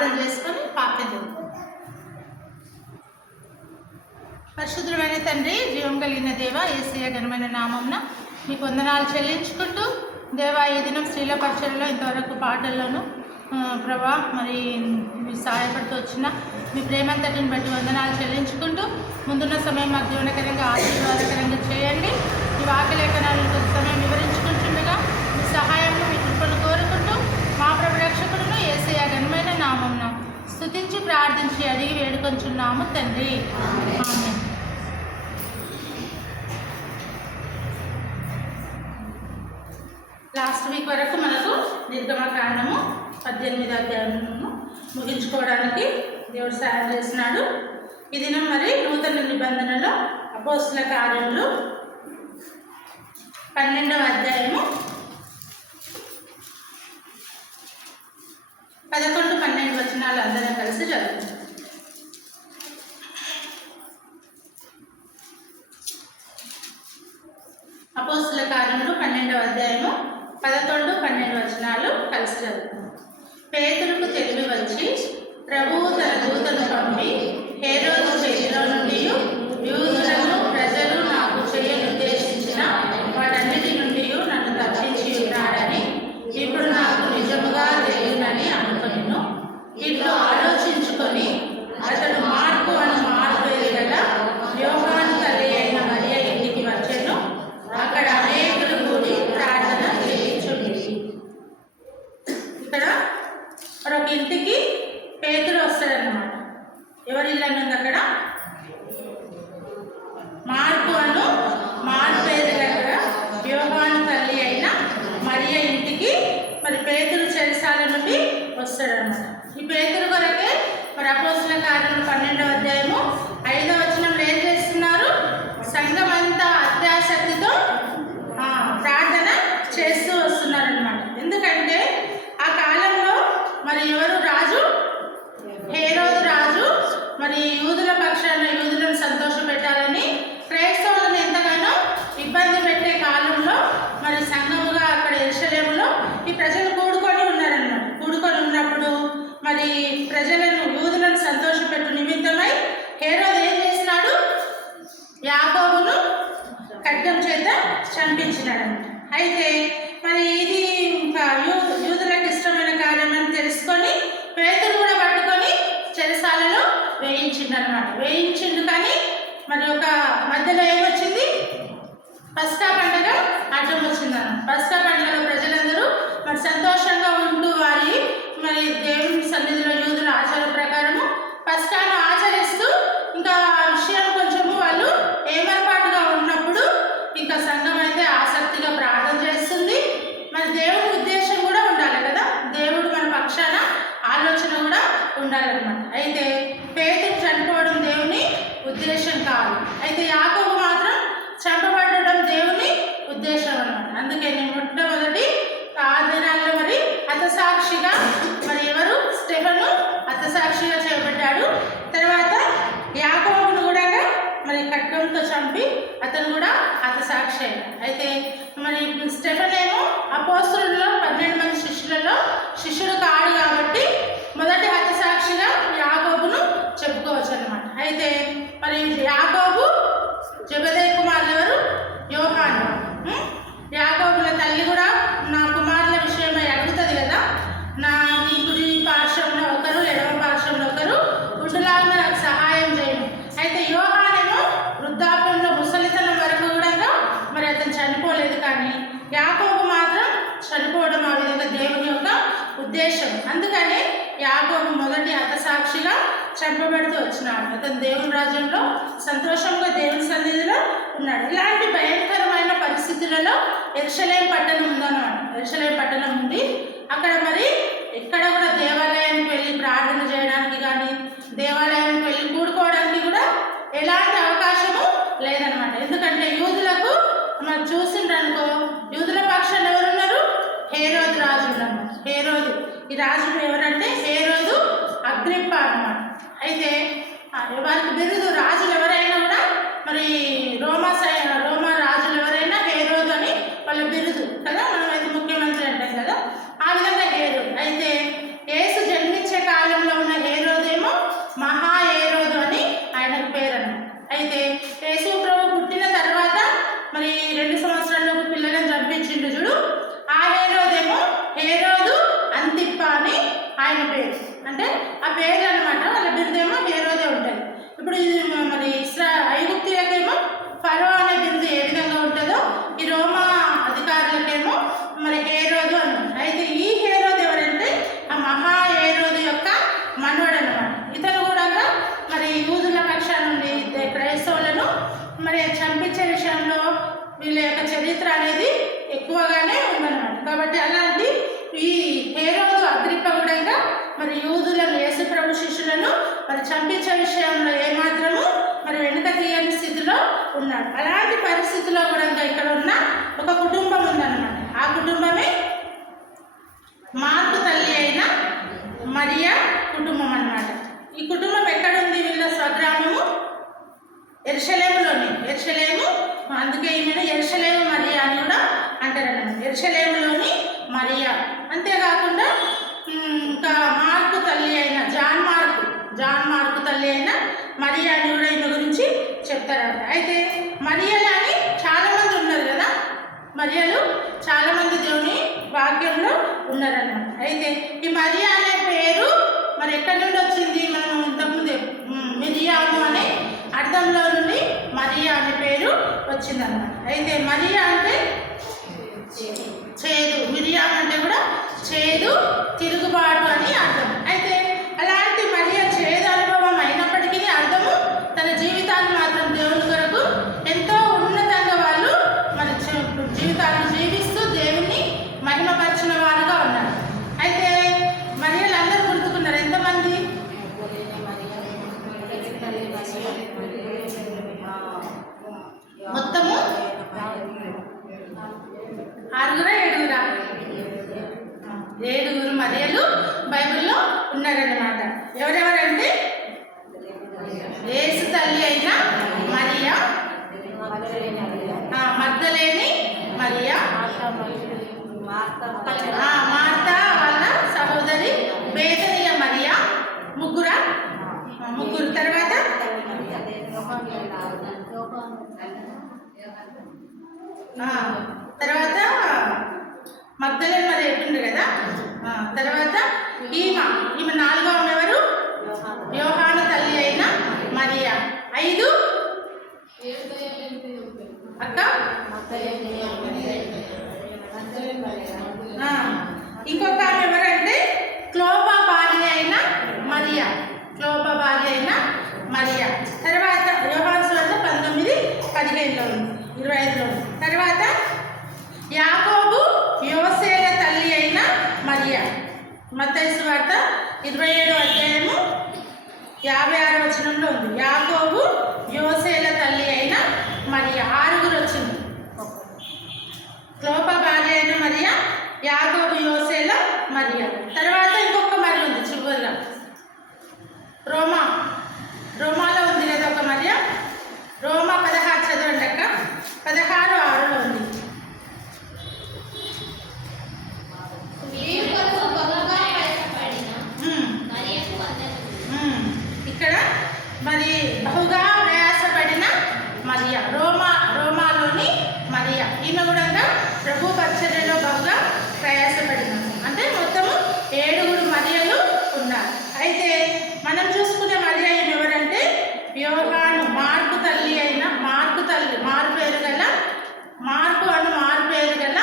ప్రార్థన చేసుకొని వాక్యం చదువుకుందాం. పరిశుద్ధమైన తండ్రి, జీవం కలిగిన దేవ, యేసయ్య ఘనమైన నామమున మీకు వందనాలు చెల్లించుకుంటూ దేవా, ఈ దినం స్త్రీల పరిచయలో ఇంతవరకు పాటల్లోనూ ప్రభా మరి మీ సహాయపడుతూ వచ్చిన మీ ప్రేమంతటిని బట్టి వందనాలు చెల్లించుకుంటూ ముందున్న సమయం మాకు జీవనకరంగా ఆశీర్వాదకరంగా చేయండి. ఈ వాక్యలేఖనాలను కొంత సమయం వివరించుకుంటుండగా మీ సహాయంలో మీ కృపను కోరుకుంటూ మా ప్రభు రక్షకుడును యేసయ్య ఘనమైన నామమున స్తుతించి ప్రార్థించి అడిగి వేడుకొంచున్నాము తండ్రి, ఆమేన్. లాస్ట్ వీక్ వరకు మనకు నిర్గమకాండము 18వ అధ్యాయమును ముగించుకోవడానికి దేవుడు సహాయం చేస్తున్నాడు. ఈ దినం మరి నూతన నిబంధనలో అపోస్తుల కార్యములు 12వ అధ్యాయము 11-12 వచనాలు అందరం కలిసి చదువుతాం. అపోస్తుల కార్యములు 12వ అధ్యాయము 11-12 వచనాలు కలిసి చదువుతాం. పేతురుకు తెలివి వచ్చి ప్రభువు తన దూతను పంపి హేరోదు చేతిలో నుండి యూదులను ప్రజలు నాకు చేయనుద్దేశించిన వాటన్నిటి నుండి నన్ను తప్పించి ఉన్నాడని ఇప్పుడు నాకు నిజముగా తెలియనని అనుకొనిను. ఇట్లు ఆలోచించుకొని అతడు మార్కు అని మారుపేరు గల యోహాను తల్లి అయిన మరియ ఇంటికి వచ్చెను. అక్కడ అనేకులు కూడి ప్రార్థన చేయించుండి. ఇక్కడ మరొక ఇంటికి పేతురు వస్తాడన్నమాట. ఎవరి ఇల్లు అన్నది అక్కడ? మార్కు అను మారుపేరు గల యోహాను తల్లి అయిన మరియ ఇంటికి మరి పేతురు చెరసాల నుండి వస్తాడన్నమాట. ఈ పేతురు కొరకే మరి అపోస్తుల కార్యములు 12వ అధ్యాయము 5వ వచనంలో ఏం చేస్తున్నారు? సంఘమంతా అత్యాసక్తితో ప్రార్థన చేస్తూ వస్తున్నారనమాట. ఎందుకంటే ఆ కాలంలో మరి ఎవరు రాజు? హేరోదు రాజు. మరి యూదుల పక్షాన యూదులను సంతోషపెట్టాలని క్రైస్తవులను ఎంతగానో ఇబ్బంది పెట్టే కాలంలో మరి సంఘముగా అక్కడ యెరూషలేములో ఈ ప్రజలు కూడుకొని ఉన్నారన్నమాట. కూడుకొని ఉన్నప్పుడు మరి ప్రజలను యూదులను సంతోషపెట్టు నిమిత్తమై హేరోదు ఏం చేసినాడు? యాకోబును ఖడ్గం చేత చంపించినాడన్నమాట. అయితే మరి ఇది ఇంకా యూదులకు ఇష్టమైన కార్యం అని తెలుసుకొని పేతురు కూడా పట్టుకొని చెరసాలలో వేయించిండనమాట. వేయించిండు. కానీ మరి ఒక మధ్యలో ఏమొచ్చింది? పస్కా పండుగ అడ్డం వచ్చిందన్నమాట. పస్కా పండుగలో ప్రజలందరూ మరి సంతోషంగా ఉంటూ వారి మరి దేవుని సన్నిధిలో యూదుల ఆచార ప్రకారము పస్కాను ఆచరిస్తూ ఇంకా ఆ విషయం కొంచెము వాళ్ళు ఏమరపాటుగా ఉన్నప్పుడు ఇంకా సంఘం అయితే ఆసక్తిగా ప్రార్థన చేస్తుంది. మరి దేవుని ఉద్దేశం కూడా ఉండాలి కదా, దేవుడు మన పక్షాన ఆలోచన కూడా ఉండాలన్నమాట. అయితే పేతురు చనిపోవడం దేవుని ఉద్దేశం కాదు. అయితే యాకోబు మాత్రం చంపబడడం దేవుని ఉద్దేశం అన్నమాట. అందుకే నేను మొట్టమొదటి ఆ దినాల్లో మరి హతసాక్షిగా మరి ఎవరు? స్టెఫెను హతసాక్షిగా చేయబడ్డాడు. తర్వాత యాకోబును కూడా మరి ఖడ్గంతో చంపి అతను కూడా హతసాక్షి అయ్యాడు. అయితే మరి స్టెఫెన్ ఏమో అపోస్తలుల్లో 12 మంది శిష్యులలో శిష్యుడు కాడు కాబట్టి మొదటి హతసాక్షిగా యాకోబును చెప్పుకోవచ్చు అన్నమాట. అయితే మరి యాకోబు జెబెదయి కుమారులు ఎవరు? యోహాను. యాకోబుల తల్లి కూడా నా కుమారుల విషయమై అడుగుతుంది కదా, నీ కుడి పార్శ్వంలో ఒకరు ఎడమ పార్శ్వంలో ఒకరు ఉండులాగా నాకు సహాయం చేయను. అయితే యోహానేమో వృద్ధాప్యంలో ముసలితనం వరకు కూడా మరి అతను చనిపోలేదు. కానీ యాకోబు మాత్రం చనిపోవడం ఆ విధంగా దేవుని యొక్క ఉద్దేశం. అందుకని యాకోబు మొదటి హతసాక్షిగా చంపబడుతూ వచ్చినాడు. అతను దేవుని రాజ్యంలో సంతోషంగా దేవుని సన్నిధిలో ఉన్నాడు. ఇలాంటి భయంకరమైన పరిస్థితులలో యెరూషలేము పట్టణం ఉందన్నమాట. యెరూషలేము పట్టణం ఉంది. అక్కడ మరి ఎక్కడ కూడా దేవాలయానికి వెళ్ళి ప్రార్థన చేయడానికి కానీ దేవాలయానికి వెళ్ళి కూడుకోవడానికి కూడా ఎలాంటి అవకాశము లేదనమాట. ఎందుకంటే యూదులకు మనం చూసిండ్రనుకో, యూదుల పక్షాన ఎవరున్నారు? హేరోదు రాజు ఉన్నారు. హేరోదు ఈ రాజు ఎవరంటే హేరోదు అగ్రిప్ప అన్నమాట. అయితే వారికి బిరుదు రాజులు ఎవరైనా కూడా మరి రోమా రాజులు ఎవరైనా హేరోదు అని వాళ్ళ బిరుదు కదా. మనమైతే ముఖ్యమంత్రి అంటాం కదా, ఆ విధంగా హేరోదు. అయితే యేసు జన్మించే కాలంలో పేరు, అంటే ఆ పేర్లు అనమాట. వాళ్ళ బిరుదేమో హేరోదే ఉంటుంది. ఇప్పుడు ఇది మరి ఐగుప్తీయులకేమో ఫరో అనే బిరుదు ఏ విధంగా ఉంటుందో ఈ రోమా అధికారులకేమో మరి హేరోదు అన్నమాట. అయితే ఈ హేరోదు ఎవరంటే ఆ మహా హేరోదు యొక్క మనవడు అనమాట. ఇతను కూడా మరి యూదుల పక్షాన నుండి క్రైస్తవులను మరి చంపించే విషయంలో వీళ్ళ యొక్క చరిత్ర అనేది ఎక్కువగానే ఉందన్నమాట. కాబట్టి అలాంటి ఈ హేరోదు అగ్రిప్ప కూడా మరి యూదులను యేసుప్రభు శిష్యులను మరి చంపించే విషయంలో ఏమాత్రము మరి వెనుక తీయని స్థితిలో ఉన్నాడు. అలాంటి పరిస్థితిలో కూడా ఇక్కడ ఉన్న ఒక కుటుంబం ఉందన్నమాట. ఆ కుటుంబమే మార్కు తల్లి అయిన మరియా కుటుంబం అన్నమాట. ఈ కుటుంబం ఎక్కడుంది? వీళ్ళ స్వగ్రామము యెరూషలేములోని. యెరూషలేము, అందుకే ఈమెను యెరూషలేము మరియా అని కూడా అంటారన్నమాట. యెరూషలేములోని మరియా. అంతేకాకుండా ఇంకా మార్కు తల్లి అయిన జాన్ మార్కు తల్లి అయిన మరియా అని కూడా ఈమె గురించి చెప్తారన్నమాట. అయితే మరియలు అని చాలామంది ఉన్నారు కదా, మరియలు చాలామంది దేవుని వాక్యంలో ఉన్నారన్నమాట. అయితే ఈ మరియా అనే పేరు మరి ఎక్కడి నుండి వచ్చింది? మనం ఇంతకుముందు మిరియాము అనే అర్థంలో నుండి మరియా అనే పేరు వచ్చిందన్నమాట. అయితే మరియా అంటే చేదు, మిరియాము అంటే కూడా చేదు, తిరుగుబాటు అని అర్థం. అయితే అలాంటి మరియా చేదు అనుభవం అయినప్పటికీ అర్థము తన జీవితాన్ని మాత్రం దేవుని కొరకు ఎంతో ఉన్నతంగా వాళ్ళు మరి జీవితాన్ని జీవిస్తూ దేవుణ్ణి మహిమపరిచిన వారుగా ఉన్నారు. అయితే మరియలు అందరూ గుర్తుకున్నారు. ఎంతమంది? మొత్తము 7 మరియలు బైబిల్లో ఉన్నారన్నమాట. ఎవరెవరంటే యేసు తల్లి అయిన మరియా, మగ్దలేని మరియా, మార్తా వాళ్ళ సహోదరి బేతనీయ మరియా, ముగ్గురు. తర్వాత మగ్దలేని మరి చెప్పిండ్రు కదా. తర్వాత ఈమె 4వ ఎవరు? యోహాను తల్లి అయిన మరియా. 5 అక్క ఇంకొక ఆమె ఎవరంటే క్లోపా భార్య అయిన మరియా. తర్వాత యోహాను సువార్త 19:15లో ఉంది, 25లో ఉంది. తర్వాత యాకోబు యోసేల తల్లి అయిన మరియా. మత్తయి సువార్త 27వ అధ్యాయము 56వ వచనంలో ఉంది. యాకోబు యోసేల తల్లి అయిన మరియా. 6 వచ్చింది. క్లోపా భార్య అయిన మరియా, యాకోబు యోసేల మరియా. తర్వాత ఇంకొక మరి ఉంది చివరిగా, రోమాలో ఉంది కదా ఒక మరియా. రోమా 16 చదవండి అక్క. 16:6లో ఉంది. ఇక్కడ మరి బహుగా ప్రయాసపడిన మరియా, రోమాలోని మరియా. ఈమె కూడా ప్రభు పరిచర్యలో బహుగా ప్రయాసపడిన, అంటే మొత్తము 7 మరియలు ఉన్నారు. అయితే మనం చూసుకునే మరియా ఈమె ఎవరంటే యోహాను మార్కు తల్లి అయిన మార్కు పేరు గల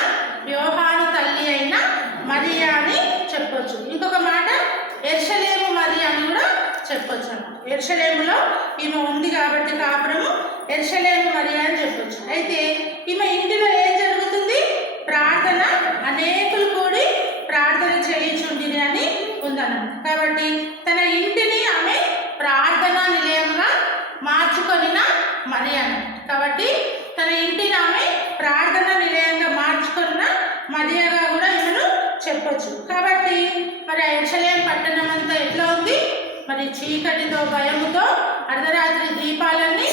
యోహాను తల్లి అయిన మరియా అని చెప్పొచ్చు. ఇంకొక మాట యెరూషలేము మరియా అని కూడా చెప్పొచ్చు అన్నమాట. యెరూషలేములో ఈమె ఉంది కాబట్టి కాపురము యెరూషలేము మరియా అని చెప్పొచ్చు. అయితే ఈమె ఇంటిలో ఏం జరుగుతుంది? ప్రార్థన, అనేకులు కూడి ప్రార్థన చేయించుండిని అని ఉందన్నమాట. కాబట్టి తన ఇంటిని ఆమె ప్రార్థనా నిలయంగా మార్చుకొనిన మరియా. కాబట్టి తన ఇంటిని ఆమె ప్రార్థనా నిలయంగా మార్చుకున్న మరియాగా కూడా ఈమెను చెప్పొచ్చు. కాబట్టి మరి యెరూషలేము పట్టణం అంతా ఎట్లా ఉంది? మరి చీకటితో, భయముతో, అర్ధరాత్రి దీపాలన్నీ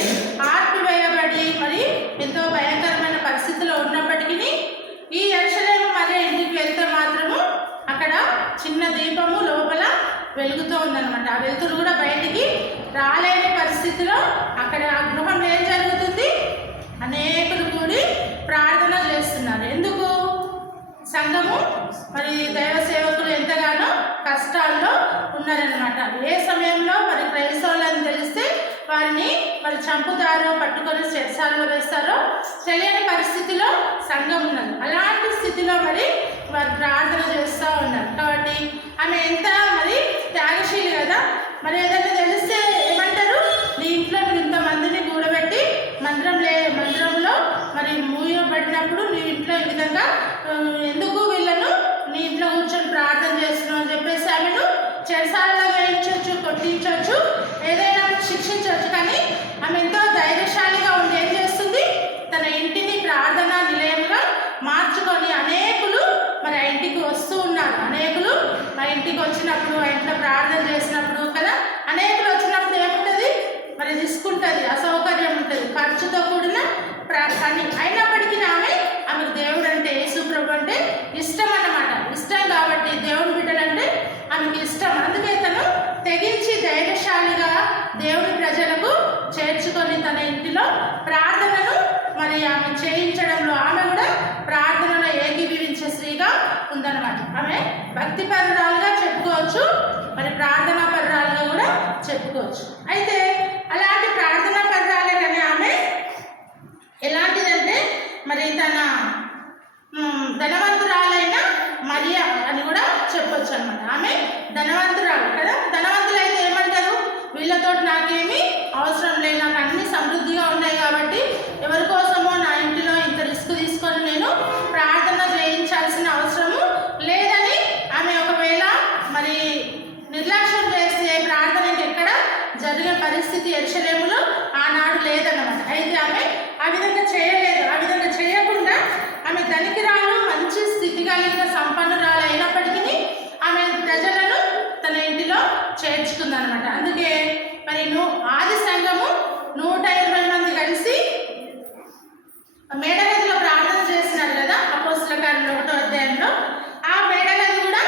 ఆర్పివేయబడి మరి ఎంతో భయంకరమైన పరిస్థితిలో ఉన్నప్పటికీ ఈ యెరూషలేము మరియా ఇంటికి వెళ్తే మాత్రము అక్కడ చిన్న దీపము లోపల వెలుగుతూ ఉందన్నమాట. ఆ వెలుతురు కూడా బయటికి రాలేని పరిస్థితిలో అక్కడ ఆ గృహంలో ఏం జరుగుతుంది? అనేకులు కూడి ప్రార్థన చేస్తున్నారు. ఎందుకు? సంఘము మరి దైవ సేవకులు ఎంతగానో కష్టాల్లో ఉన్నారనమాట. ఏ సమయంలో మరి క్రైస్తవులని తెలిస్తే వారిని మరి చంపుతారో, పట్టుకొని చెరసాలలో వేస్తారో తెలియని పరిస్థితిలో సంఘం ఉన్నది. అలాంటి స్థితిలో మరి వారు ప్రార్థన చేస్తూ ఉన్నారు. కాబట్టి ఆమె ఎంత మరి త్యాగశీలి కదా. మరి ఏదైనా తెలిస్తే ఏమంటారు, నీ ఇంట్లో నువ్వు ఇంతమందిని కూడబెట్టి మందిరంలో మరి మూయబడినప్పుడు నీ ఇంట్లో ఈ విధంగా ఎందుకు వీళ్ళను నీ ఇంట్లో కూర్చొని ప్రార్థన చేస్తున్నావు అని చెప్పేసి ఆమెను చెరసాలలో వేయించవచ్చు, కొట్టించవచ్చు, ఏదైనా శిక్షించవచ్చు. కానీ ఆమె ఎంతో ధైర్యశాలిగా ఉండి ఏం చేస్తుంది, తన ఇంటిని ప్రార్థనా నిలయంగా మార్చుకొని అనేకులు మరి ఆ ఇంటికి వస్తూ ఉన్నారు. అనేకులు ఆ ఇంటికి వచ్చినప్పుడు, ఆ ఇంట్లో ప్రార్థన చేసినప్పుడు కదా, అనేకులు వచ్చినప్పుడు ఏముంటుంది మరి తీసుకుంటుంది, అసౌకర్యం ఉంటుంది, ఖర్చుతో కూడిన కానీ అయినప్పటికీ ఆమెకు దేవుడు అంటే, యేసు ప్రభు అంటే ఇష్టం అన్నమాట. ఇష్టం కాబట్టి దేవుని బిడ్డలంటే ఆమెకు ఇష్టం. అందుకే తను తెగించి ధైర్యశాలిగా దేవుని ప్రజలకు చేర్చుకొని తన ఇంటిలో ప్రార్థనను మరి ఆమె చేయించడంలో ఆమె కూడా ప్రార్థనలో ఏకీభవించే స్త్రీగా ఉందన్నమాట. ఆమె భక్తి పరురాలుగా చెప్పుకోవచ్చు, మరి ప్రార్థనా పరురాలుగా కూడా చెప్పుకోవచ్చు. అయితే అలాంటి ప్రార్థనా పరురాలే కానీ ఆమె ఎలాంటిదంటే మరి తన ధనవంతురాలైన మరియా అని కూడా చెప్పొచ్చు అనమాట. ఆమె ధనవంతురాలు కదా. ధనవంతులైతే ఏమంటారు, వీళ్ళతో నాకేమీ అవసరం లేదు, నాకు అన్ని సమృద్ధిగా ఉన్నాయి కాబట్టి ఎవరి కోసమో నా ఇంటిలో ఇంత రిస్క్ తీసుకొని నేను ప్రార్థన చేయించాల్సిన అవసరము లేదని ఆమె ఒకవేళ మరి నిర్లక్ష్యం చేస్తే ప్రార్థన ఎక్కడ జరిగే పరిస్థితి యెరూషలేములో ఆనాడు లేదన్నమాట. అయితే ఆమె ఆ విధంగా చేయలేదు. ఆ విధంగా చేయకుండా ఆమె ధనికిరాలు, మంచి స్థితి కలిగిన సంపన్నురాలు అయినప్పటికీ ఆమె ప్రజలను తన ఇంటిలో చేర్చుకుందనమాట. అందుకే మరి ఆది సంఘము 120 మంది కలిసి మేడగదిలో ప్రార్థన చేస్తున్నారు కదా, అపోస్తల కార్యాలు 1వ అధ్యాయంలో. ఆ మేడగది కూడా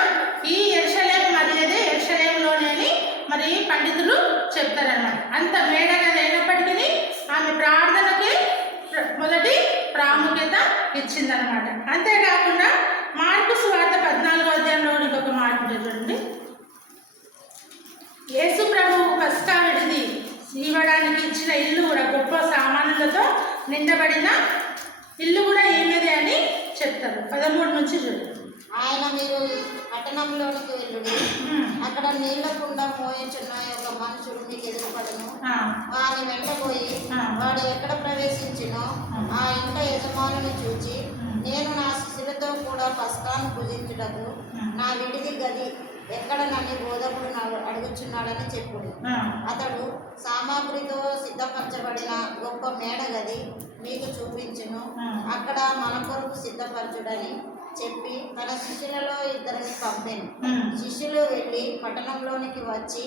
ఈ యెరూషలేము మరియదే, యెరూషలేములోనే అని మరి పండితులు చెప్తారన్నమాట. అంత మేడగది అయినప్పటికీ ఆమె ప్రార్థనకి మొదటి ప్రాముఖ్యత ఇచ్చిందనమాట. అంతేకాకుండా మార్కు సువార్త 14వ అధ్యాయంలో ఇంకొక మాట చూడండి. యేసు ప్రభువు పస్కా విడిది ఇవ్వడానికి ఇచ్చిన ఇల్లు కూడా గొప్ప సామానులతో నిండబడిన ఇల్లు కూడా ఏమిది అని చెప్తారు. 13 నుంచి చూడండి. ఆయన మీరు పట్టణంలోనికి వెళ్ళుడి, అక్కడ నీళ్ల కుండ మోయించున్న ఒక మనుషుడు మీకు ఎదురుపడను. వాని వెంటపోయి వాడు ఎక్కడ ప్రవేశించినో ఆ ఇంట యజమానుని చూచి, నేను నా శిశులతో కూడా పస్కాను పూజించుటకు నా విడిది గది ఎక్కడ నన్ను బోధకుడు అడుగుచున్నాడని చెప్పుడు. అతడు సామాగ్రితో సిద్ధపరచబడిన గొప్ప మేడ గది మీకు చూపించును, అక్కడ మన కొరకు సిద్ధపరచుడని చెప్పి తన శిష్యులలో 2 పంపెను. శిష్యులు వెళ్ళి పట్టణంలోనికి వచ్చి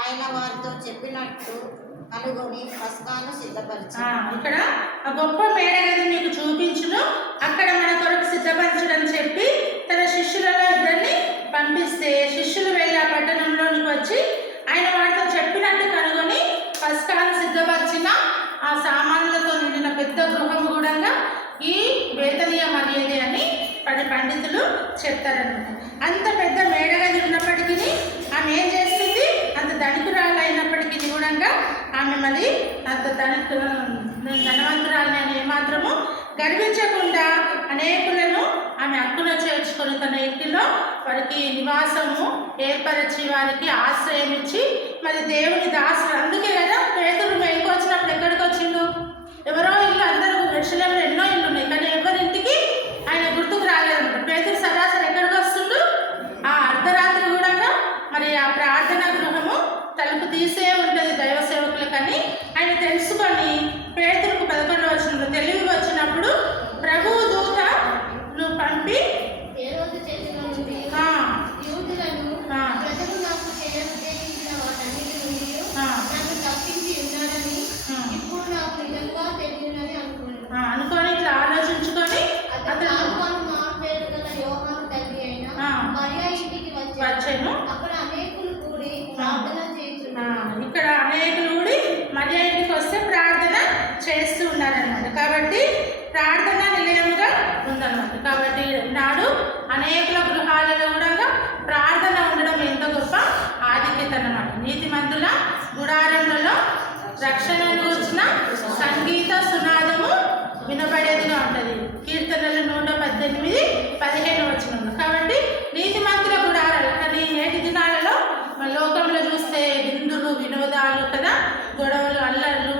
ఆయన వారితో చెప్పినట్టు కనుగొని పస్కాను సిద్ధపరిచారు. ఇక్కడ ఆ గొప్ప మేడ గది మీకు చూపించును, అక్కడ మన కొరకు సిద్ధపరచుడని చెప్పి తన శిష్యులలో 2 పంపిస్తే శిష్యులు వెళ్ళి ఆ పట్టణంలోనికి వచ్చి ఆయన వారితో చెప్పినట్టు కనుగొని పస్కాను సిద్ధపరిచిన ఆ సామాన్లతో నిండిన పెద్ద గృహము కూడా ఈ బేతనియ మరియదే అని పండితులు చెప్తారనమాట. అంత పెద్ద మేడగది ఉన్నప్పటికీ ఆమె ఏం చేస్తుంది, అంత ధనికురాలు అయినప్పటికీ కూడా ఆమె మరి అంత ధనవంతురాలని అని ఏమాత్రము గర్వించకుండా అనేకులను ఆమె హక్కున చేర్చుకొని తన ఇంటిలో వారికి నివాసము ఏర్పరిచి వారికి ఆశ్రయం ఇచ్చి మరి దేవుని దాసులు. అందుకే కదా పేతురు మేలుకు వచ్చినప్పుడు ఎక్కడికి వచ్చిండు, ఎవరో ఇల్లు, అందరూ యెరూషలేములో ఎన్నో ఇల్లు ఉన్నాయి కానీ ఎవరింటికి ఆయన గుర్తుకు రాలేదన్నమాట. పేతురు సరాసరి ఎక్కడికి వస్తుండు, ఆ అర్ధరాత్రి కూడా మరి ఆ ప్రార్థనా గృహము తలుపు తీసే ఉంటుంది దైవ సేవకులకని ఆయన తెలుసుకొని పేతురుకు 11వ వచనంలో తెలివి వచ్చినప్పుడు ప్రభువు దూత నువ్వు పంపి అనుకొని ఇట్లా ఆలోచించుకొని వచ్చాను. ఇక్కడ అనేకులు కూడి మరియా ఇంటికి వస్తే ప్రార్థన చేస్తూ ఉన్నారన్నమాట. కాబట్టి ప్రార్థన నిలయంగా అనేకుల గృహాలలో కూడా ప్రార్థన ఉండడం ఎంతో గొప్ప ఆధిక్యత అన్నమాట. నీతిమంతుల గుడారములలో రక్షణను వచ్చిన సంగీత సునాదము వినబడేదిగా ఉంటుంది. కీర్తనలు 118:15 వచనంలో. కాబట్టి నీతిమంతుల గుడారాలు. కానీ నేటి దినాలలో లోకంలో చూస్తే విందులు వినోదాలు కదా, గొడవలు అల్లర్లు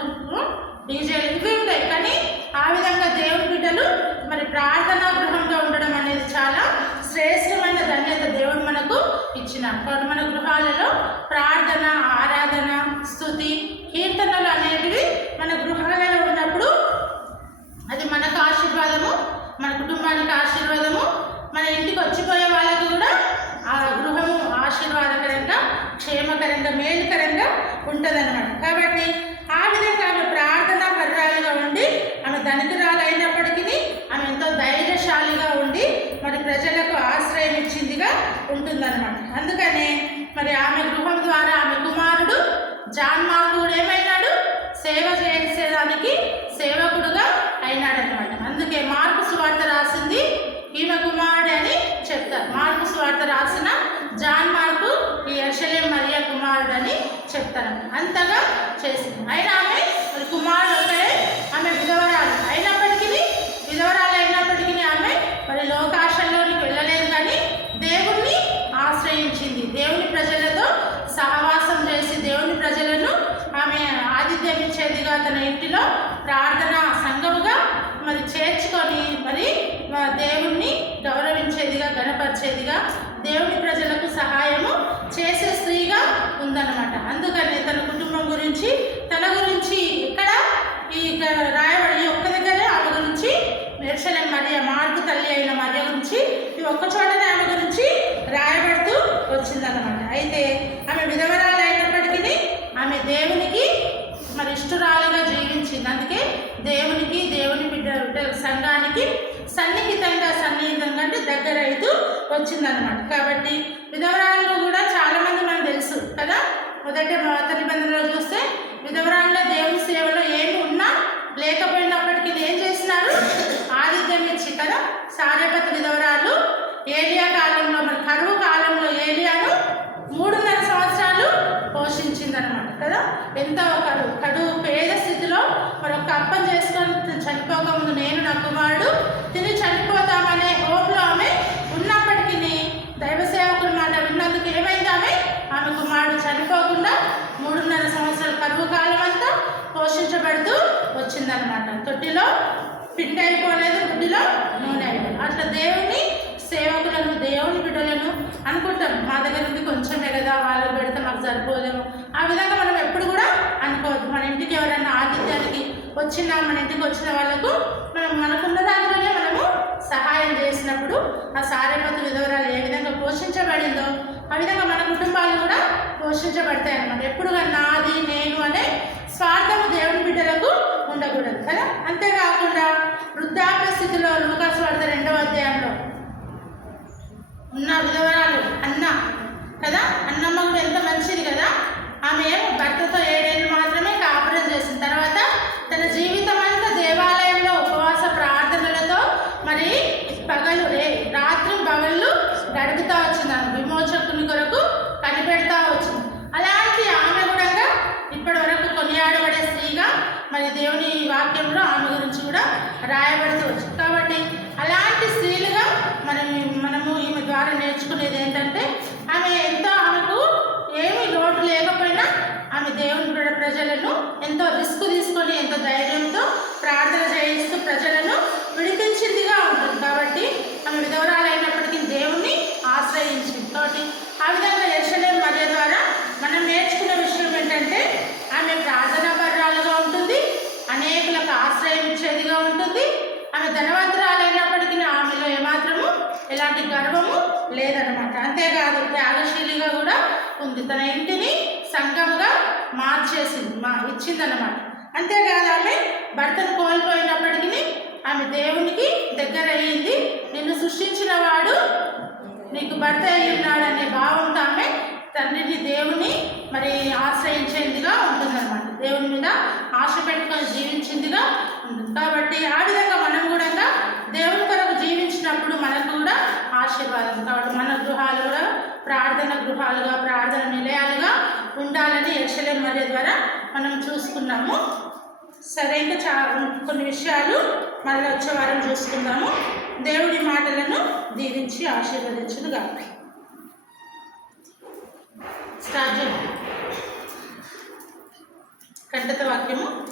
డీజేలు ఇవి ఉంటాయి. కానీ ఆ విధంగా దేవుని బిడ్డలు మరి ప్రార్థనా గృహంగా ఉండడం అనేది చాలా శ్రేష్టమైన ధన్యత దేవుడు మనకు ఇచ్చినాడు. కాబట్టి మన గృహాలలో ప్రార్థన, ఆరాధన, స్తుతి, కీర్తనలు అనేటివి మన గృహాలలో ఉన్నప్పుడు అది మనకు ఆశీర్వాదము, మన కుటుంబానికి ఆశీర్వాదము, మన ఇంటికి వచ్చిపోయే వాళ్ళకి కూడా ఆ గృహము ఆశీర్వాదకరంగా, క్షేమకరంగా, మేలుకరంగా ఉంటుందన్నమాట. కాబట్టి ఆ విధంగా ఆమె ప్రార్థనా పర్రాలుగా ఉండి ఆమె ధనికురాలు అయినప్పటికీ ఆమె ఎంతో ధైర్యశాలిగా ఉండి మరి ప్రజలకు ఆశ్రయం ఇచ్చిందిగా ఉంటుందన్నమాట. అందుకనే మరి ఆమె గృహం ద్వారా ఆమె కుమారుడు జాన్ మార్కు కూడా ఏమైనాడు? సేవ చేసేదానికి సేవకుడుగా అయినాడనమాట. అందుకే మార్కు సువార్త రాసింది ఈమె కుమారుడు అని చెప్తారు. మార్కు సువార్త రాసిన జాన్ మార్కు ఈ యెరూషలేము మరియ కుమారుడు అని చెప్తారు. అంతగా చేసింది. అయినా ఆమె కుమారుడు ఒకరే, ఆమె విధవరాలు అయినప్పటికీ ఆమె మరి లోకాశంలోనికి వెళ్ళలేదు. కానీ దేవుణ్ణి ఆశ్రయించింది. దేవుని ప్రజలతో సహవాసం చేసి దేవుని ప్రజలను ఆమె ఆతిథ్యం ఇచ్చేదిగా, తన ఇంటిలో ప్రార్థన సంఘముగా మరి చేర్చుకొని మరి దేవుణ్ణి గౌరవించేదిగా, గణపరిచేదిగా, దేవుని ప్రజలకు సహాయము చేసే స్త్రీగా ఉందన్నమాట. అందుకని తన కుటుంబం గురించి, తన గురించి ఇక్కడ ఈ రాయబడి ఒక్క దగ్గరే ఆమె గురించి యెరూషలేము మరియ, మార్కు తల్లి అయిన మరియ గురించి ఈ ఒక్క చోటనే ఆమె గురించి రాయబడుతూ వచ్చిందన్నమాట. అయితే ఆమె విధవరాలు అయినప్పటికీ ఆమె దేవునికి మరి ఇష్టరాలుగా జీవించింది. అందుకే దేవునికి, దేవుని బిడ్డ సంఘానికి సన్నిహితంగా అంటే దగ్గర అవుతూ వచ్చిందనమాట. కాబట్టి విధవరాళ్ళు కూడా చాలామంది మనకు తెలుసు కదా. మొదటి నిబంధనలో చూస్తే విధవరాళ్ళ దేవుని సేవలో ఏమి ఉన్నా లేకపోయినప్పటికీ ఏం చేసినారు? ఆతిథ్యం ఇచ్చి కదా. సారెపతు విధవరాలు ఏలియా కాలంలో, మరి కరువు కాలంలో ఏలియాను 3.5 సంవత్సరాలు పోషించిందనమాట కదా. ఎంతో కడువు పేద స్థితిలో మరి ఒక అప్పం చేసుకొని చనిపోకముందు నేను నా కుమారుడు తిని చనిపోతామనే హోప్లో ఆమె ఉన్నప్పటికీ దైవ సేవకుల మాట విన్నందుకు ఏమైంది? ఆమె కుమారుడు చనిపోకుండా 3.5 సంవత్సరాల కరువు కాలం అంతా పోషించబడుతూ వచ్చిందనమాట. తొట్టిలో పిండి అయిపోలేదు, గుడ్డిలో నూనె అయిపోలేదు. అట్లా దేవుని సేవకులను, దేవుని బిడ్డలను అనుకుంటాం, మా దగ్గర నుండి కొంచెమే కదా, వాళ్ళకి పెడితే మాకు సరిపోలేము. ఆ విధంగా మనం ఎప్పుడు కూడా అనుకోవద్దు. మన ఇంటికి ఎవరైనా ఆతిథ్యానికి వచ్చినా, మన ఇంటికి వచ్చిన వాళ్ళకు మనం మనకున్న దాంట్లోనే మనము సహాయం చేసినప్పుడు ఆ సారెపతు విధవరాలు ఏ విధంగా పోషించబడిందో ఆ విధంగా మన కుటుంబాలు కూడా పోషించబడతాయి అన్నమాట. ఎప్పుడుగా నాది, నేను అనే స్వార్థము దేవుని బిడ్డలకు ఉండకూడదు కదా. అంతేకాకుండా వృద్ధాప్య స్థితిలో లూకా సువార్త 2వ అధ్యాయంలో ఉన్న విధవరాలు అన్న కదా, అన్నమ్మ కూడా ఎంత మంచిది కదా. ఆమె భర్తతో 7 ఏళ్ళు మాత్రమే కాపురం చేసిన తర్వాత తన జీవితం అంతా దేవాలయంలో ఉపవాస ప్రార్థనలతో మరి రాత్రి పగళ్ళు గడుపుతూ వచ్చింది. ఆమె విమోచకుని కొరకు కనిపెడతా వచ్చింది. అలాంటి ఆమె కూడా ఇప్పటి వరకు కొనియాడబడే స్త్రీగా మరి దేవుని వాక్యంలో ఆమె గురించి కూడా రాయబడుతూ వచ్చింది. కాబట్టి అలాంటి స్త్రీలుగా మనము ఈమె ద్వారా నేర్చుకునేది ఏంటంటే ఆమెకు ఏమీ లోటు లేకపోయినా ఆమె దేవుని ప్రజలను ఎంతో రిస్క్ తీసుకొని ఎంతో ధైర్యంతో ప్రార్థన చేయిస్తూ ప్రజలను విడిపించిందిగా ఉంటుంది. కాబట్టి ఆమె విధవరాలైనప్పటికీ దేవుణ్ణి ఆశ్రయించింది. కాబట్టి ఆ విధంగా యెరూషలేము మరియ ద్వారా మనం నేర్చుకునే విషయం ఏంటంటే ఆమె ప్రార్థనా పర్రాలుగా ఉంటుంది, అనేకులకు ఆశ్రయం ఇచ్చేదిగా ఉంటుంది. ఆమె ధనవంతురాలైనప్పటికీ ఆమెలో ఏమాత్రము ఎలాంటి గర్వము లేదనమాట. అంతేకాదు త్యాగశీలిగా కూడా ఉంది. తన ఇంటిని సంఘముగా ఇచ్చిందనమాట. అంతేకాదు ఆమె భర్తను కోల్పోయినప్పటికీ ఆమె దేవునికి దగ్గర అయ్యింది. నిన్ను సృష్టించిన వాడు నీకు భర్త అయి ఉన్నాడు అనే భావంతో ఆమె తండ్రిని, దేవుని మరి ఆశ్రయించేందుగా ఉంటుందన్నమాట. దేవుని మీద ఆశ పెట్టుకొని జీవించిందిగా ఉంటుంది. కాబట్టి ఆ విధంగా మనం కూడా దేవుని కొరకు జీవించినప్పుడు మనకు కూడా ఆశీర్వాదం. కాబట్టి మన గృహాలు కూడా ప్రార్థన గృహాలుగా, ప్రార్థన నిలయాలుగా ఉండాలని యెరూషలేము మరియ ద్వారా మనం చూసుకున్నాము. సరే, ఇంకా కొన్ని విషయాలు మళ్ళీ వచ్చే వారం చూసుకుందాము. దేవుడి మాటలను దీవించి ఆశీర్వదించునుగా. స్టార్ట్ చేయండి. కంటత వాక్యము.